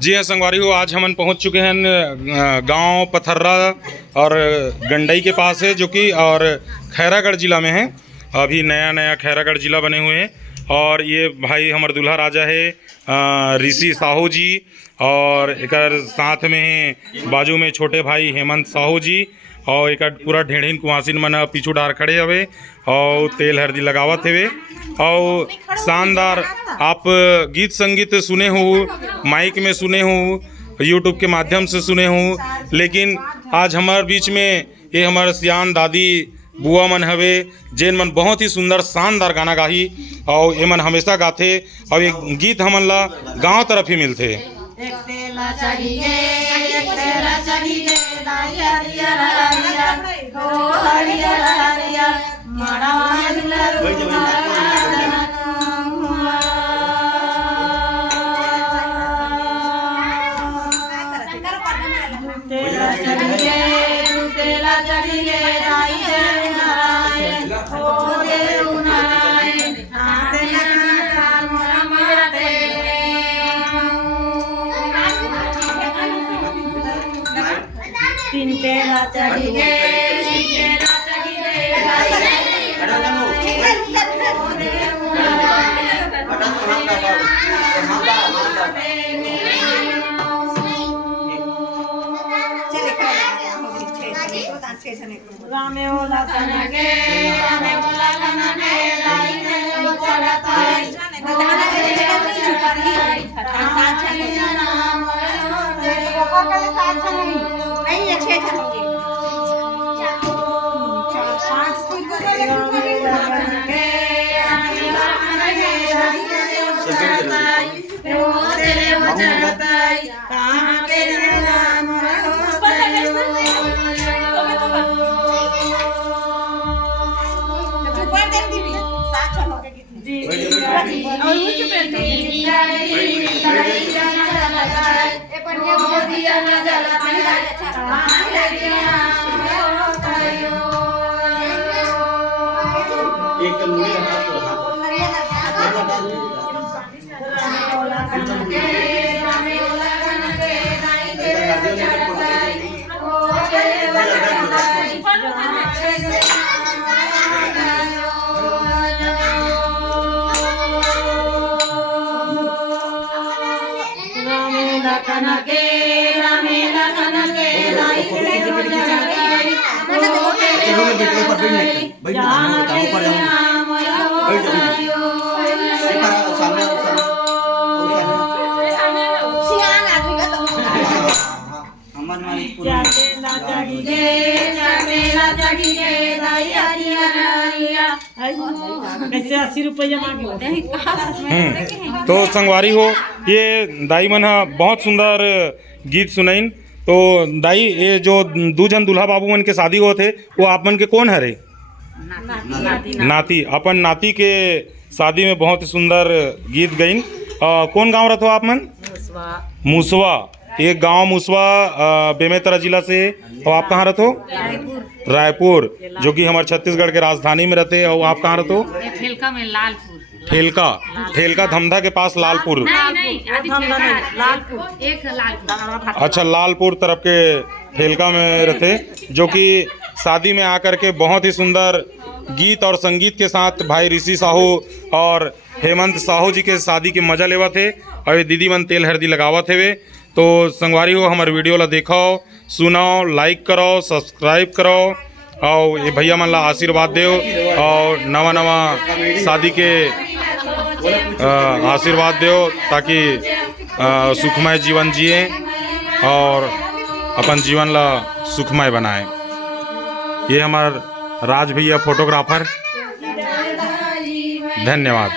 जी हाँ संगवारी हो, आज हम पहुंच चुके हैं गांव पथर्रा और गंडई के पास है, जो कि और खैरागढ़ जिला में है। अभी नया खैरागढ़ जिला बने हुए हैं। और ये भाई हमारे दूल्हा राजा है ऋषि साहू जी, और एक साथ में है बाजू में छोटे भाई हेमंत साहू जी, और एक पूरा ढेढ़ीन कुआसिन मन पीछू डार खड़े हवे और तेल हल्दी लगावत हवे। और शानदार आप गीत संगीत सुने हो, माइक में सुने हो, यूट्यूब के माध्यम से सुने हो, लेकिन आज हमारे बीच में ये हमारे सियान दादी बुआ मन हवे, जेन मन बहुत ही सुंदर शानदार गाना गाही और ये मन हमेशा गाथे। और ये गीत हमन ला गाँव तरफ ही मिलते। रामे ओला कनके रामे ओला कनके लाइने वो चढ़ताई गाना के साथ चलिए नाम तेरे को कल साथ नहीं अच्छे होंगे 4-5 फुट को कनके वो तेरे वो चढ़ताई कहां के नाम कैसे 80 रुपया मांगे। तो संगवारी हो, ये दाई मन बहुत सुंदर गीत सुनाइन। तो दाई, ये जो दू जन दूल्हा बाबू मन के शादी हो थे, वो आप मन के कौन हरे? नाती। अपन नाती के शादी में बहुत ही सुंदर गीत गईन। कौन गांव रहो आप मन? मुसवा। ये गांव मुसवा बेमेतरा जिला से। और आप कहाँ रहते हो? रायपुर, जो कि हमारे छत्तीसगढ़ के राजधानी में रहते। और आप कहाँ रहते हो? ठेलका में लालपुर। ठेलका धमधा के पास लालपुर। नहीं, लालपुर एक लालपुर। अच्छा, लालपुर तरफ के ठेलका में रहते, जो कि शादी में आकर के बहुत ही सुंदर गीत और संगीत के साथ भाई ऋषि साहू और हेमंत साहू जी के शादी के मजा लेवा थे। और ये दीदी मन तेल हल्दी लगावत थे। तो संगवारी हो, हमारे वीडियो ला देखो, सुनो, लाइक करो, सब्सक्राइब करो और ये भैया मन ला आशीर्वाद दो और नवा शादी के आशीर्वाद दो, ताकि सुखमय जीवन जिए और अपन जीवन ला सुखमय बनाए। ये हमारे राज भैया फोटोग्राफर। धन्यवाद।